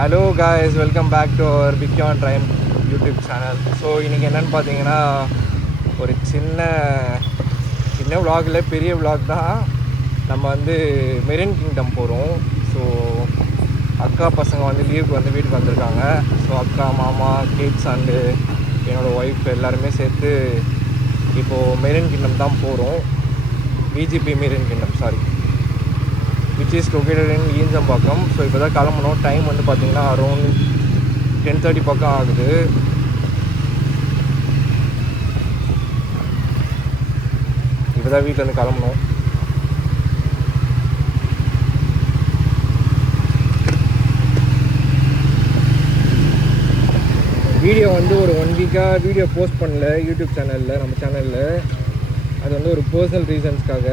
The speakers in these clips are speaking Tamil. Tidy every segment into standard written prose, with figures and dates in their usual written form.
Hello guys, welcome back to our பிக்யான் டைம் யூடியூப் சேனல். ஸோ இன்றைக்கி என்னென்னு பார்த்தீங்கன்னா, ஒரு சின்ன விலாகில் பெரிய விலாக் தான். நம்ம வந்து மெரின் கிங்டம் போகிறோம். ஸோ அக்கா பசங்க வந்து லீவுக்கு வந்து வீட்டுக்கு வந்திருக்காங்க. ஸோ அக்கா, மாமா, கிட்ஸ் அண்டு என்னோடய ஒய்ஃப் எல்லாருமே சேர்த்து இப்போது மெரின் கிங்டம் தான் போகிறோம். VGP marine kingdom, which is located in Injambakkam. So இப்போ தான் கிளம்பணும். டைம் வந்து பார்த்திங்கன்னா அரௌண்ட் 10:30 பக்கம் ஆகுது. இப்போ தான் வீட்டிலேருந்து கிளம்பணும். வீடியோ வந்து ஒரு 1 வீக்காக வீடியோ போஸ்ட் பண்ணல யூடியூப் சேனலில், நம்ம சேனலில். அது வந்து ஒரு பர்சனல் ரீசன்ஸ்க்காக.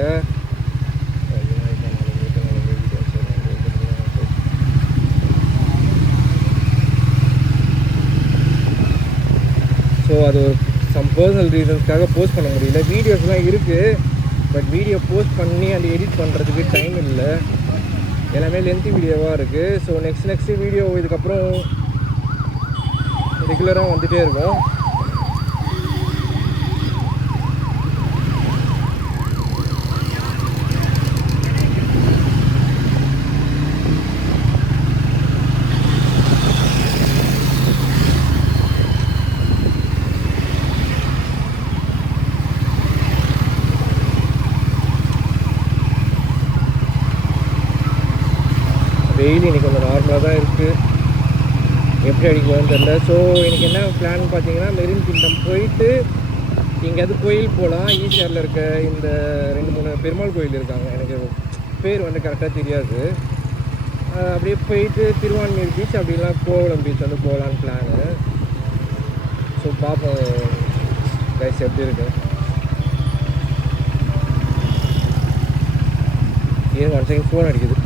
ஸோ அது ஒரு சம் பர்சனல் ரீசன்ஸ்க்காக போஸ்ட் பண்ண முடியல. வீடியோஸ்லாம் இருக்குது, பட் வீடியோ போஸ்ட் பண்ணி அந்த எடிட் பண்ணுறதுக்கு டைம் இல்லை. எல்லாமே லென்த்தி வீடியோவாக இருக்குது. ஸோ நெக்ஸ்ட்டு வீடியோ இதுக்கப்புறம் ரெகுலராக வந்துகிட்டே இருக்கும். வெயில் இன்றைக்கி கொஞ்சம் நார்மலாக தான் இருக்குது, எப்படி அடிக்குவோன்னு தெரில. ஸோ எனக்கு என்ன பிளான் பார்த்தீங்கன்னா, மெரின் கிங்டம் போயிட்டு எங்கேயாவது கோயில் போகலாம். ஈசிஆரில் இருக்க இந்த 2-3 பெருமாள் கோயில் இருக்காங்க, எனக்கு பேர் வந்து கரெக்டாக தெரியாது. அப்படியே போயிட்டு திருவான்மியூர் பீச் அப்படிலாம் கோவளம் பீச் வந்து போகலான்னு பிளானு. ஸோ பார்ப்போம் கைஸ் எப்படி இருக்கு. ஏன் 1 செகண்ட் ஃபோன் அடிக்குது.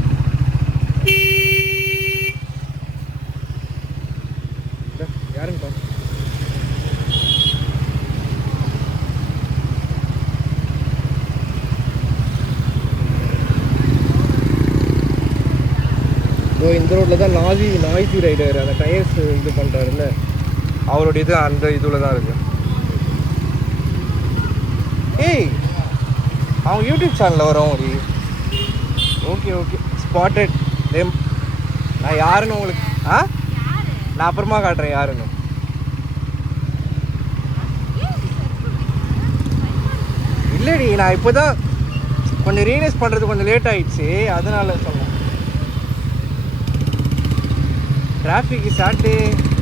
யாருங்கப்பா? இந்த ரோட்டில் தான் நாய்ஸி ரைடர் அந்த டயர்ஸ் இது பண்ணுறாருல்ல, அவருடைய இது அந்த இதில் தான் இருக்குது. ஏய், அவங்க யூடியூப் சேனலில் வரோம். Okay spotted them. நான் யாருன்னு உங்களுக்கு நான் அப்புறமா காட்டுறேன் யாருன்னு. இல்லைடி, நான் இப்போ தான் கொஞ்சம் ரீலைஸ் பண்ணுறது கொஞ்சம் லேட் ஆகிடுச்சு, அதனால சொன்னேன். டிராஃபிக் சாட்டர்டே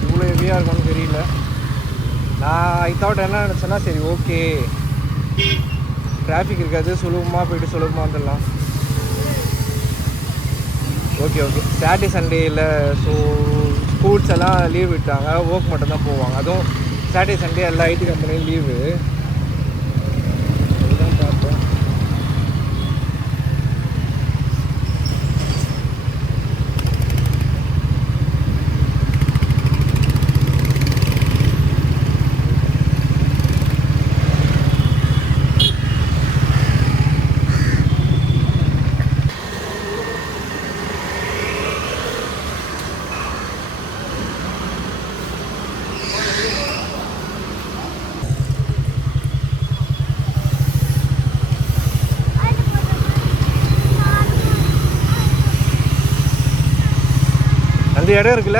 இவ்வளோ ஹெவியாக இருக்கும்னு தெரியல. நான் ஐ தாட் என்ன நினச்சேன்னா, சரி ஓகே டிராஃபிக் இருக்காது, சுலபமாக போய்ட்டு சுலபமாக வந்துடலாம். ஓகே சாட்டர்டே சண்டே இல்லை. ஸோ ஸ்கூல்ஸ் எல்லாம் லீவ் விட்டாங்க, ஒர்க் மட்டும்தான் போவாங்க. அதுவும் சாட்டர்டே சண்டே எல்லா ஐடி கம்பெனியும் லீவு. அதுதான் பார்த்தோம். அந்த இடம் இருக்குல்ல,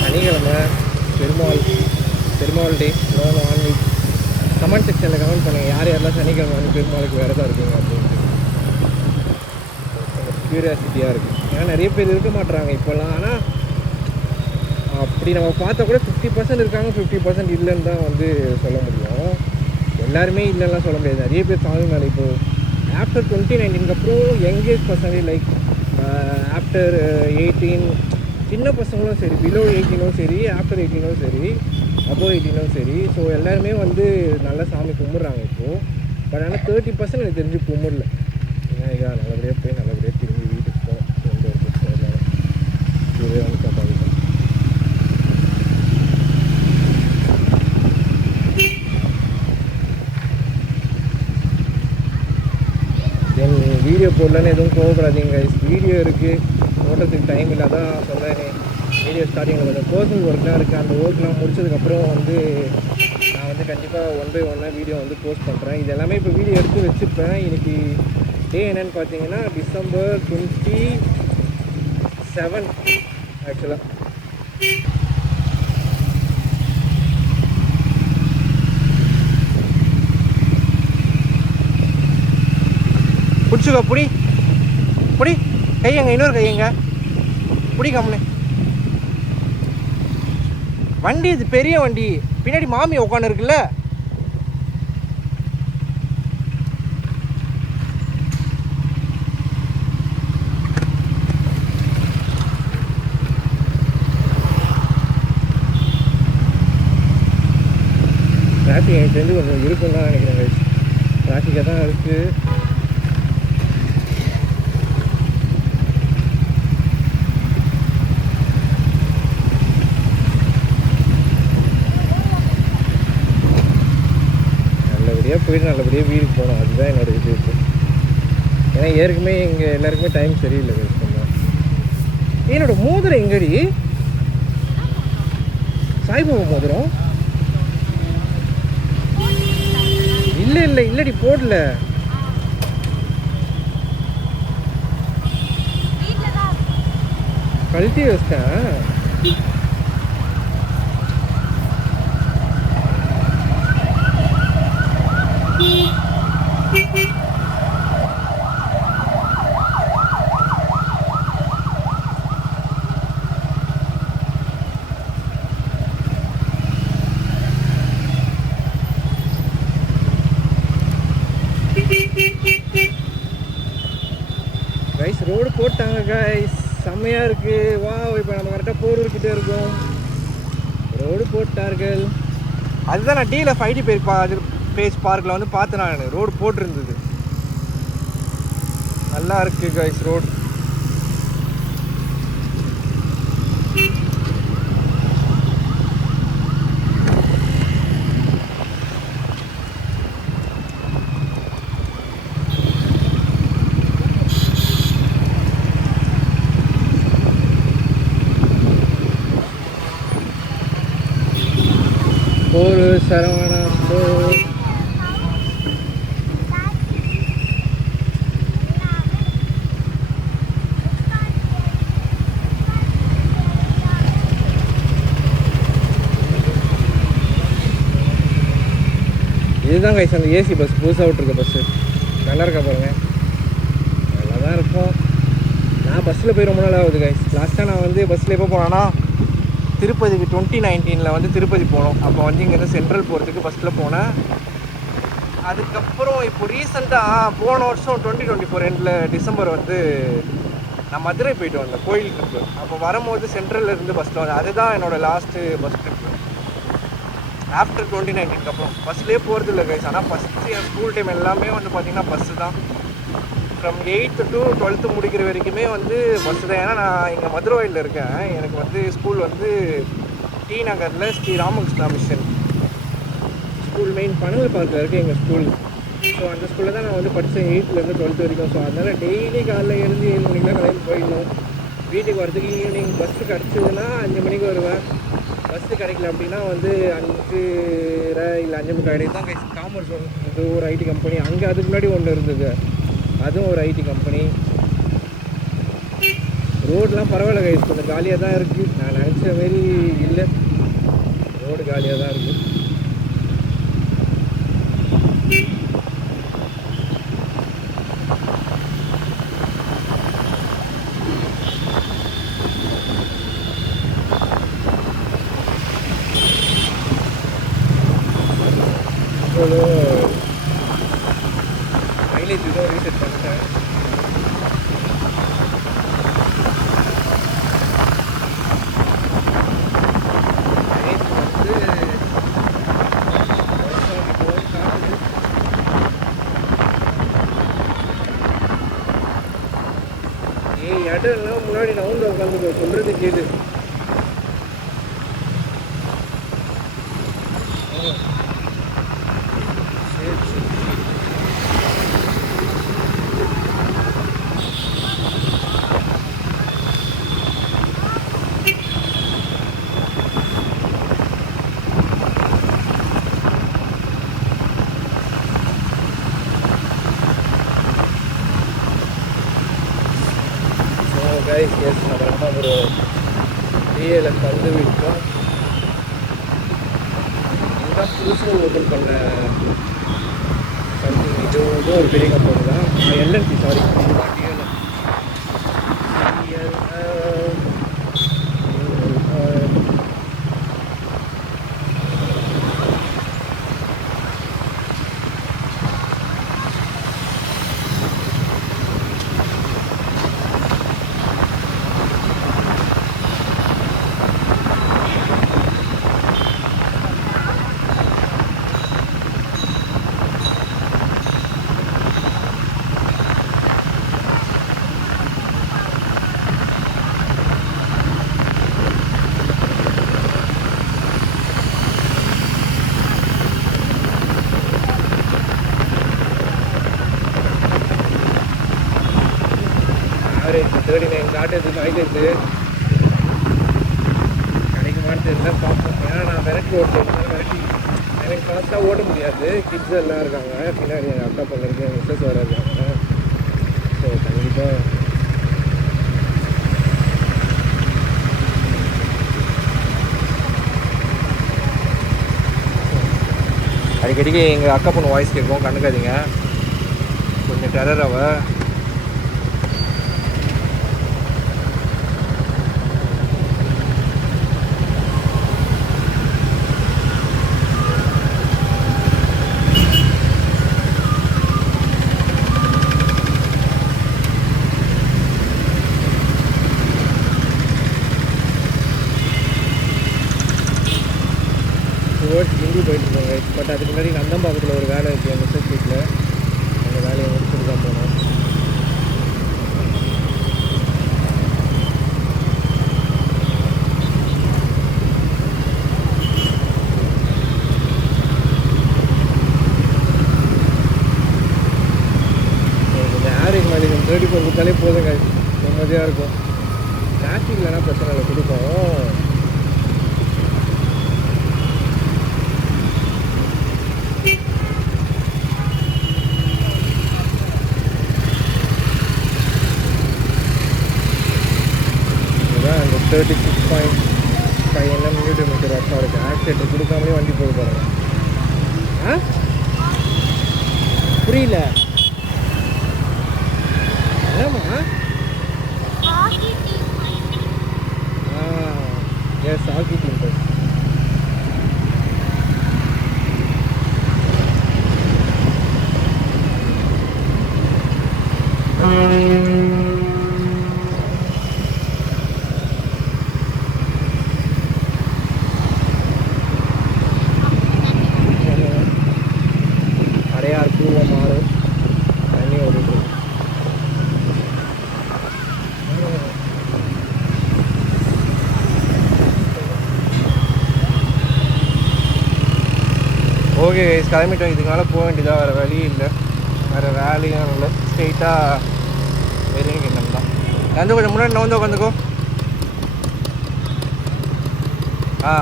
சனிக்கிழமை பெருமாள் டே. நான்வெஜ் கமெண்ட் செக்ஷனில் கமெண்ட் பண்ணுங்கள் யார் யாரெல்லாம் சனிக்கிழமை வந்து பெருமாளுக்கு விரதம் இருக்குங்க அப்படின்ட்டு. க்யூரியாசிட்டியாக இருக்குது. ஏன்னா நிறைய பேர் இருக்க மாட்டுறாங்க இப்போல்லாம். ஆனால் அப்படி நம்ம பார்த்தா கூட 50% இருக்காங்க, 50% இல்லைன்னு தான் வந்து சொல்ல முடியும். எல்லாருமே இல்லைன்னா சொல்ல முடியாது. நிறைய பேர் சாமி மேலே இப்போது ஆஃப்டர் 2019 அப்புறம் யங்கேஜ் பசங்க லைக் ஆஃப்டர் 18 சின்ன பசங்களும் சரி, பிலோ 18 சரி, ஆஃப்டர் 18 சரி, அபோவ் 18 சரி, ஸோ எல்லாருமே வந்து நல்லா சாமி கும்பிட்றாங்க இப்போது. பட் ஆனால் 30% எனக்கு தெரிஞ்சு கும்பிடல. ஏன்னா இதாக நல்லபடியாக போய் நல்லபடியாக திரும்பி வீட்டுக்கு போகணும். எந்த ஒரு பிரச்சனை இல்லாமல் இதுவே வந்து காப்பாற்றிட்டோம். தென் வீடியோ போடலன்னு எதுவும் கோவப்படாதீங்க. வீடியோ இருக்குது, ஓட்டுறதுக்கு டைம் இல்லாதான் சொன்னேன். வீடியோ ஸ்டார்டிங்கில் கொஞ்சம் பர்சனல் ஒர்க்லாம் இருக்குது. அந்த ஒர்க்லாம் முடிச்சதுக்கப்புறம் வந்து நான் வந்து கண்டிப்பாக 1 by 1 வீடியோ வந்து போஸ்ட் பண்ணுறேன். இது எல்லாமே இப்போ வீடியோ எடுத்து வச்சுப்பேன். இன்றைக்கி டே என்னென்னு பார்த்தீங்கன்னா December 27 ஆக்சுவலாக. பிடிச்சிக்கோ, புடி புடி கையங்க, இன்னொரு கையங்க புடி கம்முன்னு. வண்டி இது பெரிய வண்டி, பின்னாடி மாமி உட்காந்து இருக்குல்ல. டிராஃபிக் எனக்கு தெரிஞ்சு கொஞ்சம் இருக்குன்னு தான் நினைக்கிறேன். டிராஃபிக்காக தான் இருக்குது. நல்லபடியாக போயிட்டு நல்லபடியாக வீட்டுக்கு போகணும். அதுதான் என்னோடய இது இருக்குது. ஏன்னா ஏற்கனவே இங்கே எல்லாருக்குமே டைம் சரியில்லை. என்னோடய மோதிரம் எங்கடி? சாய்பாபா மோதிரம் இல்லடி போடல. கழட்டி வச்சிட்டேன். கைஸ் ரோடு போட்டாங்க கைஸ், செம்மையாக இருக்குது. வா, இப்போ நம்ம கரெக்டாக போரூர்கிட்டே இருக்கோம். ரோடு போட்டார்கள். அதுதான் நான் டியில் 5D பேஸ் பார்க்கில் வந்து பார்த்தேன். நான் ரோடு போட்டிருந்தது. நல்லா இருக்குது கைஸ் ரோடு. ஒரு சரவணா ஸ்டோர். இதுதான் கைஸ் அந்த ஏசி பஸ், புதுசாக விட்ருக்க பஸ்ஸு. நல்லா இருக்கா பாருங்கள், நல்லா தான் இருக்கும். நான் பஸ்ஸில் போய் ரொம்ப நாள் ஆகுது கைஸ். லாஸ்ட்டாக நான் வந்து பஸ்ஸில் எப்போ போனேன்னா திருப்பதிக்கு 2019 வந்து திருப்பதி போனோம். அப்போ வந்து இங்கேருந்து சென்ட்ரல் போகிறதுக்கு பஸ்ஸில் போனேன். அதுக்கப்புறம் இப்போ ரீசெண்டாக போன வருஷம் 2024 எண்டில் டிசம்பர் வந்து நான் மதுரை போயிட்டு வந்தேன் கோயில் ட்ரிப்பு. அப்போ வரும்போது சென்ட்ரலில் இருந்து பஸ்ஸில் வந்தேன். அதுதான் என்னோடய லாஸ்ட்டு பஸ் ட்ரிப்பு ஆஃப்டர் 2019 அப்புறம். பஸ்லேயே போகிறது இல்லை கைஸ். ஆனால் ஃபஸ்ட்டு என் ஸ்கூல் டைம் எல்லாமே வந்து பார்த்திங்கன்னா பஸ்ஸு தான். ஃப்ரம் 8th to 12th முடிக்கிற வரைக்குமே வந்து பஸ்ஸு தான். ஏன்னா நான் இங்கே மதுரையில் இருக்கேன். எனக்கு வந்து ஸ்கூல் வந்து டி நகரில் Sri Ramakrishna mission school main பனல் பார்க்கில் இருக்குது எங்கள் ஸ்கூல். ஸோ அந்த ஸ்கூலில் தான் நான் வந்து படித்தேன் 8th-லேருந்து 12th வரைக்கும். ஸோ அதனால் டெய்லி காலையில் எழுந்து 7 மணிக்கெலாம் கிளம்பி போயிடணும். வீட்டுக்கு வரதுக்கு ஈவினிங் பஸ்ஸு கிடச்சிதுன்னா 5 மணிக்கு வருவேன். பஸ்ஸு கிடைக்கல அப்படின்னா வந்து 5:30 இல்லை 5:30 கிடையாது தான் கைஸ். காமர்ஸ் வந்து ஒரு ஐடி கம்பெனி அங்கே அதுக்கு முன்னாடி ஒன்று இருந்தது, அதுவும் ஒரு ஐடி கம்பெனி. ரோடெலாம் பரவாயில்ல கைஸ், கொஞ்சம் காலியாக தான் இருக்குது. நான் நினச்ச மாரி இல்லை, ரோடு காலியாக தான் இருக்குது. பெட்ரோலும் மைலேஜ் தான் ரீசெட் பண்ணிட்டேன். இடம்லாம் முன்னாடி நவுந்து உட்காந்து சொல்றது கேளு. கைஸ் எஸ் நம்ம ஒரு டிஏல வந்து விட்டோம். இதுதான் புதுசாக ஓப்பன் பண்ண சம்திங். இதுவும் ஒரு பெரிய கம்பெனி தான். எல்என்சி சாரி ஆவரேஜ் 39 காட்டுது. மைலேஜ் கிடைக்குமான்னு தெரியல, பார்ப்போம். ஏன்னா நான் விரட்டி ஓட்டுறேன். விரட்டி எனக்கு ஃபாஸ்ட்டாக ஓட்ட முடியாது. கிட்ஸ் எல்லாம் இருக்காங்க பின்னாடி. எங்கள் அக்கா பக்கம் மிஸ்ஸஸ் வர இருக்காங்க. ஸோ கண்டிப்பாக அடிக்கடிக்கு எங்கள் அக்கா பொண்ணு வாய்ஸ் கேட்கும், கண்டுக்காதீங்க. கொஞ்சம் டெரர் அவ. ஹிந்தி போயிட்டுருக்காங்க. பட் அதுக்கு முன்னாடி நந்தம்பாக்கத்தில் ஒரு வேலை இருக்குது எங்கள் மிஸ்ஸஸ் வீட்டில். அந்த வேலையை முடிச்சுட்டு தான் போனோம். கொஞ்சம் ஆவரேஜ் மைலேஜ் 34 கொடுத்தாலே போதுங்க, நிம்மதியாக இருக்கும். டிராஃபிக் இல்லைனா பிரச்சனை இல்லை, கொடுக்கும். அந்த 36.5 mm நியூட்டன் ரஷ்ஷாக இருக்குது. ஆக்சிலேட்டர் கொடுக்காமலே வண்டி போக பாருங்க. புரியல என்னம்மா? Yes hockey team bus. Adyar பூர்வம் மாறு தண்ணி ஓடிட்டு. ஓகே கைஸ், கிளம்பிட்டோம். இதுக்கு மேலே போக வேண்டியதாக வேறு வழி இல்லை, வேறு வேலையும் இல்லை. ஸ்ட்ரெயிட்டாக வெறும் கிண்ணம் தான். வந்து கொஞ்சம் முன்னாடி வந்து உட்காந்துக்கோ. ஆ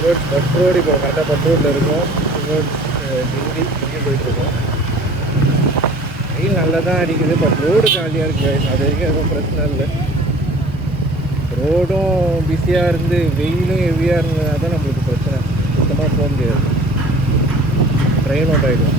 டுவர்ட்ஸ் பட் ரோடு. இப்போ கரெக்டாக பட் ரோட்டில் இருக்கும். டுவர்ட்ஸ் கிண்டி போயிட்டுருக்கோம். வெயில் நல்லா தான் அடிக்குது, பட் ரோடு காலியாக இருக்குது. அது வரைக்கும் எதுவும் பிரச்சனை இல்லை. ரோடும் பிஸியாக இருந்து வெயிலும் ஹெவியாக இருந்ததுனா தான் நம்மளுக்கு பிரச்சனை. சுத்தமாக போக முடியாது, ட்ரெயின் அவுட் ஆகிடும்.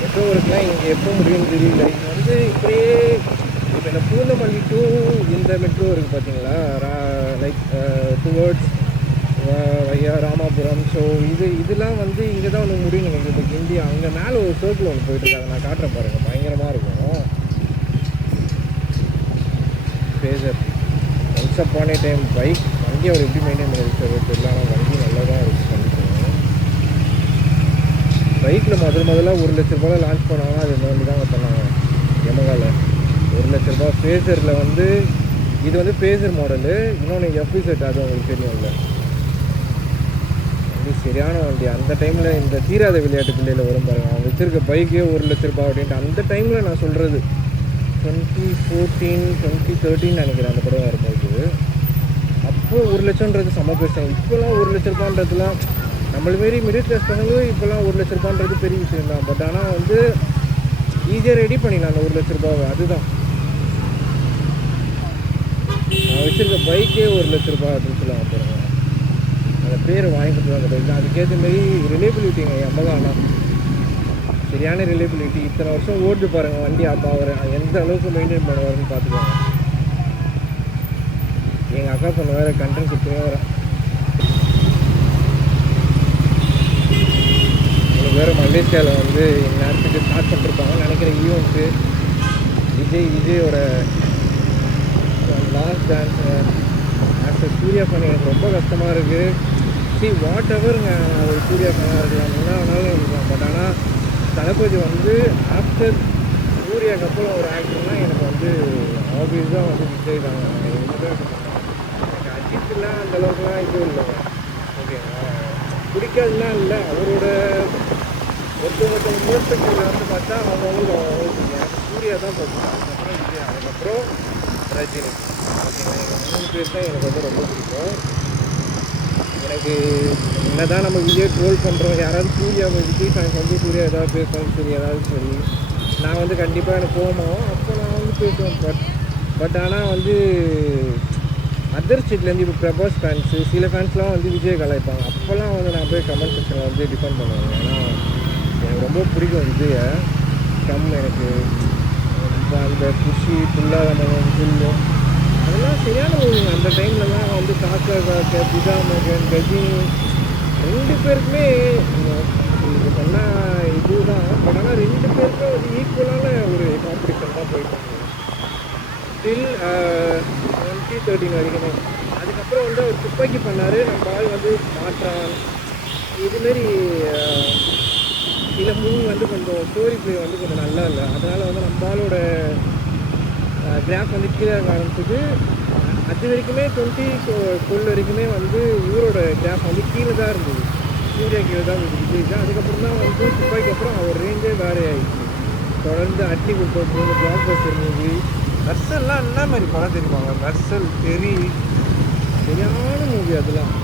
மெட்ரோ ஒர்க்லாம் இங்கே எப்போ முடியும்னு தெரியல. இங்கே வந்து இப்படியே இப்போ இந்த பூந்தமல்லி டு இந்த மெட்ரோ இருக்குது பார்த்தீங்களா, லைக் டுவர்ட்ஸ் வையா ராமாபுரம். ஸோ இதெல்லாம் வந்து இங்கே தான் ஒன்று முடியும் நினைக்கிறேன். இப்போ கிண்டி அங்கே மேலே ஒரு சர்க்கிள் ஒன்று போயிட்டுருக்காங்க, நான் காட்டுறேன் பாருங்கள், பயங்கரமாக இருக்கும். Phasor once upon a time bike வண்டி அவர் எப்படி மெயின்டைன் பண்ணிருக்காரு தெரியல, ஆனால் வண்டி நல்லா தான் இருக்குது கண்டிப்பாக. பைக்கில் முதல்ல 1 லட்ச ரூபாயில் லான்ச் பண்ணாங்கன்னா அது இந்த வண்டி தாங்க பண்ணாங்க யமகாவில். 1 லட்ச ரூபா. ஃபேஸரில் வந்து இது வந்து ஃபேஸர் மாடலு. இன்னொன்று எஃப்இ செட், அது உங்களுக்கு தெரியும்ல. வண்டி சரியான வண்டி. அந்த டைமில் இந்த தீராத விளையாட்டு பிள்ளையில் வரும் பாருங்கள், அவங்க வச்சுருக்க பைக்கே 1 லட்ச ரூபா அப்படின்ட்டு. அந்த டைமில் நான் சொல்கிறது 2014 2013 நினைக்கிறேன் அந்த படம் வரும்போது. அப்போது 1 லட்சன்றது செம்ம பேசுகிறேன். இப்போலாம் 1 லட்ச ரூபான்றதுலாம் நம்மள மாரி மிடில் கிளாஸ் பண்ணது. இப்போலாம் 1 லட்ச ரூபான்றது பெரிய விஷயம் தான். பட் ஆனால் வந்து ஈஸியாக ரெடி பண்ணிடலாம் அந்த 1 லட்ச ரூபாவை. அதுதான் நான் வச்சுருக்க பைக்கே 1 லட்ச ரூபா அப்படின்னு சொல்லுவாங்க பாருங்க. அந்த பேர் வாங்கி கொடுத்துருவாங்க பைக் தான். அதுக்கேற்ற மாரி ரிலேபிலிட்டிங்க எம்மதானா, சரியான ரிலேபிலிட்டி. இத்தனை வருஷம் ஓட்டு பாருங்கள் வண்டி. அப்போ அவர் எந்த அளவுக்கு மெயின்டைன் பண்ணுவாருன்னு பார்த்துக்கோங்க. எங்கள் அக்கா பொண்ணு வேறு கண்டென்ட் கொடுத்துவே வரேன். வேறு மலேசியாவில் வந்து நேரத்துக்கு ஸ்டார்ட் பண்ணிருப்பாங்கன்னு நினைக்கிறேன் ஈவெண்ட்டு. விஜயோட last dance actor Suriya fan. எனக்கு ரொம்ப கஷ்டமாக இருக்குது. வாட் எவருங்க, ஒரு சூர்யா ஃபேனாக இருக்கலாம், என்ன வேணாலும் இருக்கலாம். பட் ஆனால் தளபதி வந்து ஆஃப்டர் சூர்யாவுக்கு அப்புறம் ஒரு ஆக்டர்னால் எனக்கு வந்து ஆப்வியஸாக வந்து விஜய் தாங்க. எனக்கு அஜித்லாம் அந்தளவுக்குலாம் இது இல்லைங்க. ஓகேங்களா, பிடிக்காதுலாம் இல்லை. அவரோட ஒருத்தவங்க பெர்ஸ்பெக்டிவ்ல வந்து பார்த்தா அவங்களுக்கு சூர்யா தான் பார்ப்போம். அதுக்கப்புறம் விஜய், அதுக்கப்புறம் ரஜினி. ஓகேங்களா, எங்கள் 3 பேர் தான் எனக்கு வந்து ரொம்ப பிடிக்கும். எனக்கு என்ன தான் நம்ம விஜய் ட்ரோல் பண்ணுறோம், யாராவது சூர்யா விஜய் ஃபேன்ஸ் வந்து சூர்யா ஏதாவது பேசுவாங்க, சரி ஏதாவது சரி, நான் வந்து கண்டிப்பாக எனக்கு கோவமாகும். அப்போ நான் வந்து பேசுவேன். பட் ஆனால் வந்து அதர் ஸ்டேட்லேருந்து இப்போ பிரபாஸ் ஃபேன்ஸு சில ஃபேன்ஸ்லாம் வந்து விஜய் கலாய்ப்பாங்க. அப்போல்லாம் வந்து நான் போய் கமெண்ட் செக்ஷனில் வந்து டிஃபெண்ட் பண்ணுவேன். ஏன்னா எனக்கு ரொம்ப பிடிக்கும் விஜயை. எனக்கு அந்த குஷி ஃபுல்லாக நம்ம சொல்லுவோம், அதெல்லாம் சரியான மூவிங்க. அந்த டைம்லலாம் வந்து காக்கா பிதாமகன் கஜினி 2 பேருக்குமே இது சொன்னால் இதுதான். பட் ஆனால் 2 பேருக்கும் வந்து ஈக்குவலான ஒரு காம்படிஷன் தான் போயிட்டாங்க டில் 2013 வரைக்குமே. அதுக்கப்புறம் வந்து அவர் துப்பாக்கி பண்ணார், நம்ம ஆள் வந்து மாற்றான். இதுமாரி சில மூவி வந்து கொஞ்சம் ஸ்டோரி ப்ளே வந்து கொஞ்சம் நல்லா இல்லை. அதனால் வந்து நம்ம ஆளோட கிராஃப் வந்து கீழே ஆரம்பிச்சது. அது வரைக்குமே 2012 வரைக்குமே வந்து இவரோட கிராஃப் வந்து கீழே தான் இருந்தது, சூர்யா கீழே தான் விஜய் தான். அதுக்கப்புறம் தான் வந்து துப்பாக்கி அப்புறம் அவர் ரேஞ்சே வேறு ஆகிடுச்சு. தொடர்ந்து அட்லி கொடுத்த 3 பிளாக் பஸ்டர் மூவி. மெர்சல்லாம் என்ன மாதிரி படம் தெரியுவாங்க, மெர்சல் தெரி சரியான மூவி அதெல்லாம்.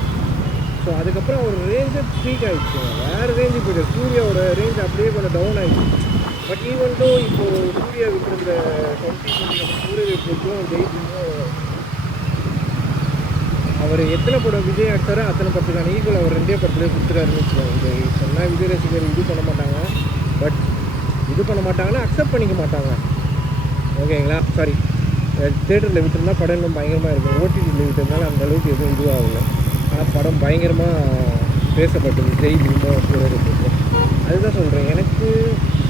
ஸோ அதுக்கப்புறம் அவர் ரேஞ்சே பீக் ஆகிடுச்சு, வேறு ரேஞ்சு போய்ட்டு சூர்யாவோட ரேஞ்ச் அப்படியே கொஞ்சம் டவுன் ஆகிடுச்சு. பட் ஈவன்டோ இப்போது சூர்யா விட்டுருந்த 2020 சூரிய போட்டும் ஜெயிச்சும் அவர் எத்தனை படம் விஜய் எடுத்தாரோ அத்தனை படத்துக்கான ஈக்குவல் அவர் 2 படத்துலேயே கொடுத்துட்டாருன்னு வச்சுக்கோங்க. இது சொன்னால் விஜய் ரசிகர் இது பண்ண மாட்டாங்க, பட் இது பண்ண மாட்டாங்கன்னா அக்செப்ட் பண்ணிக்க மாட்டாங்க. ஓகேங்களா, சாரி, தேட்டரில் விட்டுருந்தா படம் இன்னும் பயங்கரமாக இருக்கும். ஓடிடியில் விட்டுருந்தாலும் அந்தளவுக்கு எதுவும் இதுவாகல. ஆனால் படம் பயங்கரமாக பேசப்பட்டது விஜய் இன்னும் சூரியருக்கு. அதுதான் சொல்கிறேன், எனக்கு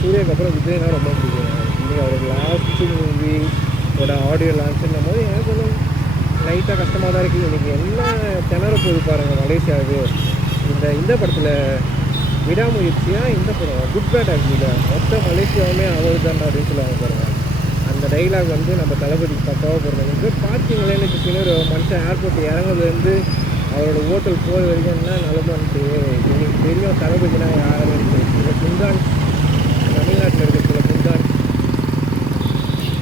சூர்யாவுக்கு அப்புறம் விஜய்னா ரொம்ப பிடிக்கும். இன்றைக்கி அவரோட லாஸ்ட்டு மூவியோட ஆடியோ லான்ச்சுன்னும் போது எனக்கு கொஞ்சம் லைட்டாக கஷ்டமாக தான் இருக்குது. இன்றைக்கி என்ன திணற போது பாருங்கள் மலேசியாவுக்கு. இந்த படத்தில் விடாமுயற்சியாக இந்த படம் குட் பேட் ஆக்சுவலி மொத்த மலேசியாவுமே அவர் தான் அப்படின்னு சொல்லுவாங்க பாருங்கள். அந்த டைலாக் வந்து நம்ம தளபதி பக்காவாக போடுறது. பார்க்கிங்லேன்னு பின்னாடி மனுஷன் ஏர்போர்ட் இறங்குறதுலேருந்து அவரோட ஹோட்டல் போகிற வரைக்கும் என்ன நிலமான்ட்டு எனக்கு தெரியும். தளபதினா யாருன்னு சில குந்தான் தமிழ்நாட்டில் இருக்க சில குந்தான்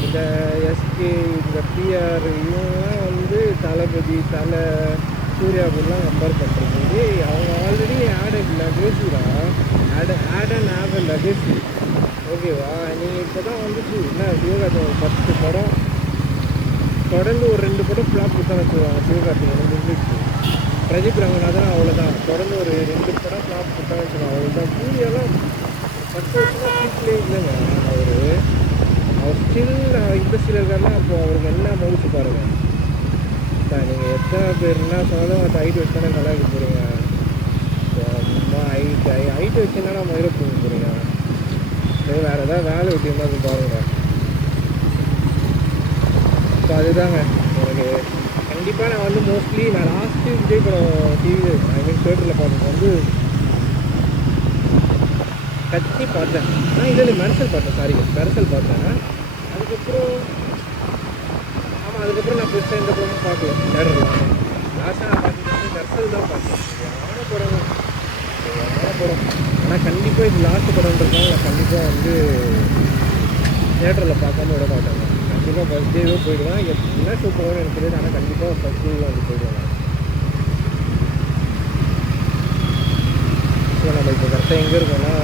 இந்த எஸ்கே இந்த பிஆர் இவங்கெலாம் வந்து தளபதி சூர்யா அப்படிலாம் கம்பேர் பண்ணுறது. அவங்க ஆல்ரெடி லெகசிடா ஆட் அண்ட் ஆப் லெகசி. ஓகேவா? நீங்கள் இப்போ தான் வந்துச்சு என்ன சிவகார்த்திகேயன் 10 படம் தொடர்ந்து ஒரு 2 படம் ஃப்ளாப் தான் வச்சுருவாங்க. சிவகார்த்திகேயன் முடிஞ்சிச்சு. பிரதீப் ரங்கநாதன் அவ்வளோதான், தொடர்ந்து ஒரு 2 படம் ஃப்ளாப் தான் வச்சுருவாங்க. அவ்வளோதான். சூர்யாலாம் 10 வருஷமாக வீட்டிலே இல்லைங்க. அவர் ஸ்டில் இண்டஸ்ட்ரியில் இருக்காருன்னா அப்போ அவருக்கு என்ன மவுச்சு பாருங்கள். நீங்கள் எத்தனை பேர் என்ன சொன்னாலும் அந்த ஹைட் வச்சு தானே நல்லா இருக்க போகிறீங்க. அம்மா ஹைட் வச்சு என்ன நம்ம மயிரை போக போகிறீங்க. சரி வேறு ஏதாவது வேலை விட்டிய மாதிரி பாருங்கள். ஸோ அதுதாங்க எனக்கு கண்டிப்பாக நான் வந்து மோஸ்ட்லி நான் லாஸ்ட்டு விஜய் படம் டிவி தேட்டரில் பார்த்தது கத்தி பார்த்தேன். இதில் மெர்சல் பார்த்தேன். அதுக்கப்புறம் அதுக்கப்புறம் நான் பெருசாக எந்த படமும் பார்க்கல தேட்டரில். லாஸ்ட்டாக நான் பார்த்துட்டு மெர்சல் தான் பார்த்தேன். படம் ஆனால் கண்டிப்பாக இது லாஸ்ட் படம்ன்றதுனால நான் கண்டிப்பாக வந்து தேட்டரில் பார்க்காம விட மாட்டாங்க. கண்டிப்பாக ஃபஸ்ட் டேவே போயிடுவேன். என்ன ஷோ போகணும்னு எனக்கு தெரியாது. ஆனால் கண்டிப்பாக ஃபஸ்ட் டேவே வந்து போயிடுவேன். ஸோ நம்ம இப்போ கரெக்டாக எங்கே இருக்கோம்னா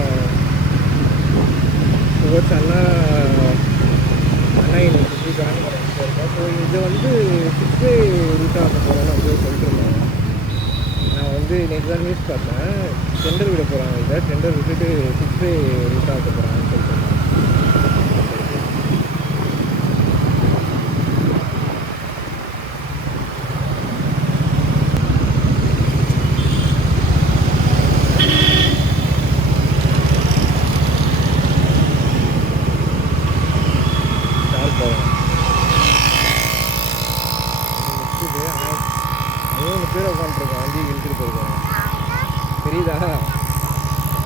டுவர்ட்ஸ் அண்ணா யூனிவர்சிட்டி காந்திமரம் இருக்கோம். ஸோ இது வந்து 6 வே ரூட்டாக ஆக்க போகிறோன்னு அப்படியே சொல்லிட்டு இருந்தாங்க. நான் வந்து நேற்று தான் நியூஸ் பார்த்தேன். டெண்டர் விட போகிறாங்க. இதை டெண்டர் விட்டுட்டு 6 வே ரூட்டாக ஆக்க போகிறாங்கன்னு சொல்லிட்டு இருந்தாங்க.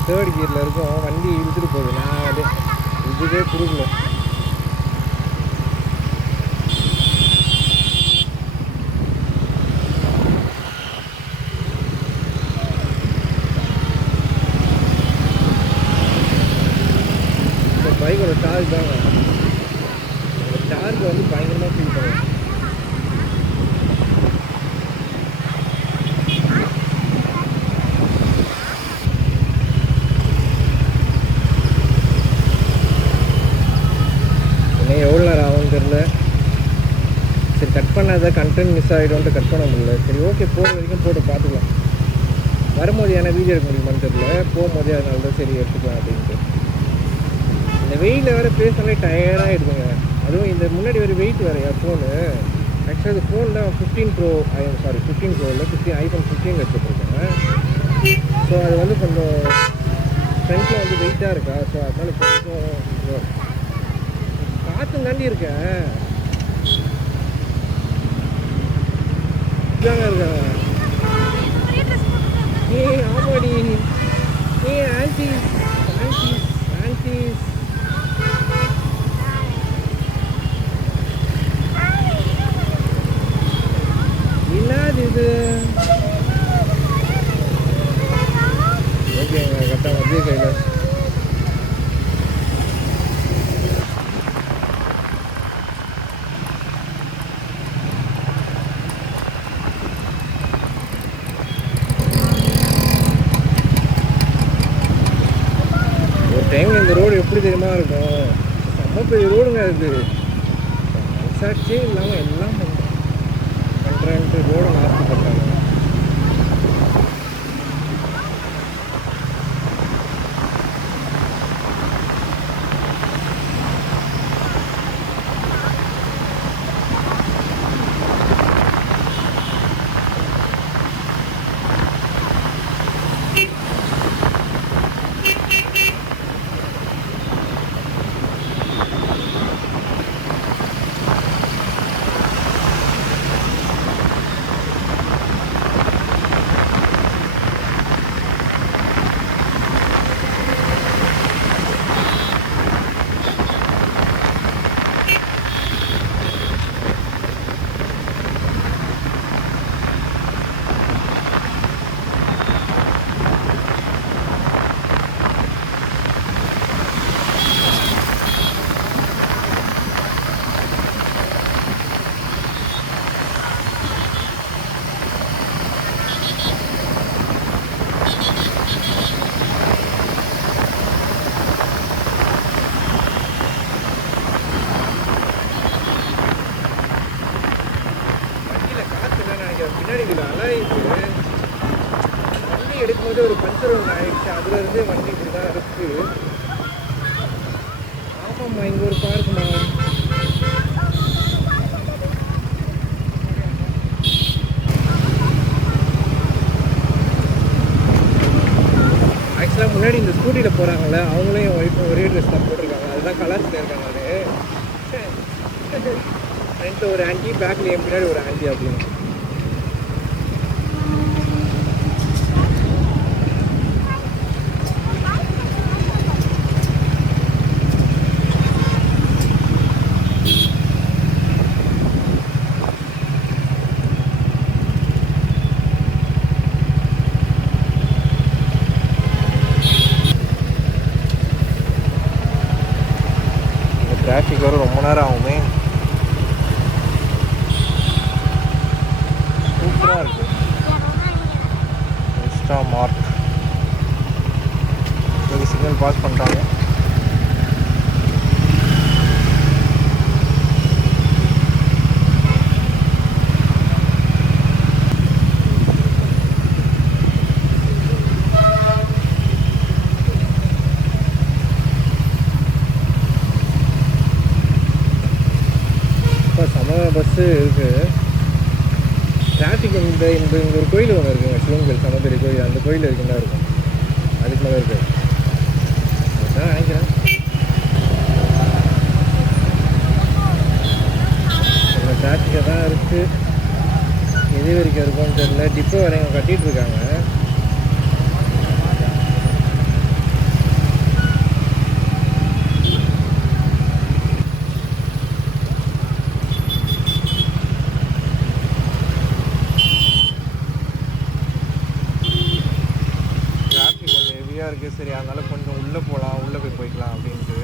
தேர்ட் கியரில் இருக்கும், வண்டி இழுத்துட்டு போகுது. நான் அது இதுவே கொடுக்கல. இந்த பைக்கோட சார்ஜ் தாங்க, அந்த சார்ஜ் வந்து பயங்கரமாக ஃபீல் பண்ணுவேன். எவ்வளோ நேரம் ஆகும்னு தெரில. சரி கட் பண்ணாத கண்டென்ட் மிஸ் ஆகிடும்ட்டு கட் பண்ண முடியல. சரி ஓகே, போகிற வரைக்கும் போட்டு பார்த்துக்கலாம். வரும்போது ஏன்னா வீடியோ எடுக்க முடியுமான்னு தெரியல, போகும்போதே அதனால தான் சரி எடுத்துக்கலாம் அப்படின்ட்டு. இந்த வெயிலில் வேறு பேசினாலே டயர்டாக எடுதுங்க. அதுவும் இந்த முன்னாடி வேறு வெயிட் வேறு என் ஃபோனு. ஆக்சுவலாக இது ஃபோன் தான் 15 Pro 15 Pro இல்லை, iPhone 15 வச்சுருக்கேன். ஸோ அது வந்து கொஞ்சம் ஃப்ரண்ட்டில் வந்து வெயிட்டாக இருக்கா. ஸோ அதனால கொஞ்சம் காற்று தாண்டி இருக்கேன். இதாங்க இருக்காங்க. ஆமாடி, ஆன்டி என்னது இது? ஓகேங்க, கரெக்டாக மத்திய கையில் டைம். இந்த ரோடு எப்படி தெரியுமா இருக்கும்? ரொம்ப பெரிய ரோடுங்க இது. மனசாட்சியே இல்லாமல் எல்லாம் பண்ணுறேன்ட்டு ரோடை நாஸ்தி பண்ணுறாங்க. ஆயிடுச்சு. அதுலேருந்து வண்டி இப்படி தான் இருக்குது. ஆமாம்மா, இங்கே ஒரு பார்க்குமா. ஆக்சுவலாக முன்னாடி இந்த ஸ்கூட்டியில் போகிறாங்கல்ல, அவங்களும் என் ஒய்ஃபும் ஒரே ட்ரெஸ் தான் போட்டிருக்காங்க. அதுதான் கலர்ஸில் இருக்காங்க. அது ஃப்ரண்ட்டில் ஒரு ஆண்டி, பேக்கில் என் பின்னாடி ஒரு ஆண்டி அப்படின்னு. டிராஃபிக் வர ரொம்ப நேரம் ஆகுமே. சூப்பராக இருக்குது. இன்ஸ்டாமார்ட் சிக்னல் பாஸ் பண்ணிட்டாங்க. பஸ்ஸு இருக்குது. டிராஃபிக் இந்த இந்த இங்கே ஒரு கோயில் ஒன்று இருக்குங்க, சிவன் கோயில், சமபெரிய கோயில். அந்த கோயில் இருக்குன்னா இருக்கும், அதுக்கு மேலே இருக்குது. அதுதான் நினைக்கிறேன். இந்த டிராஃபிக்காக தான் இருக்குது. எது வரைக்கும் இருக்கும்னு தெரியல. டிப்போ வரை இங்கே கட்டிகிட்டு இருக்காங்க. இருக்குது. சரி, அதனால் கொஞ்சம் உள்ளே போகலாம், உள்ளே போய்க்கலாம் அப்படின்ட்டு.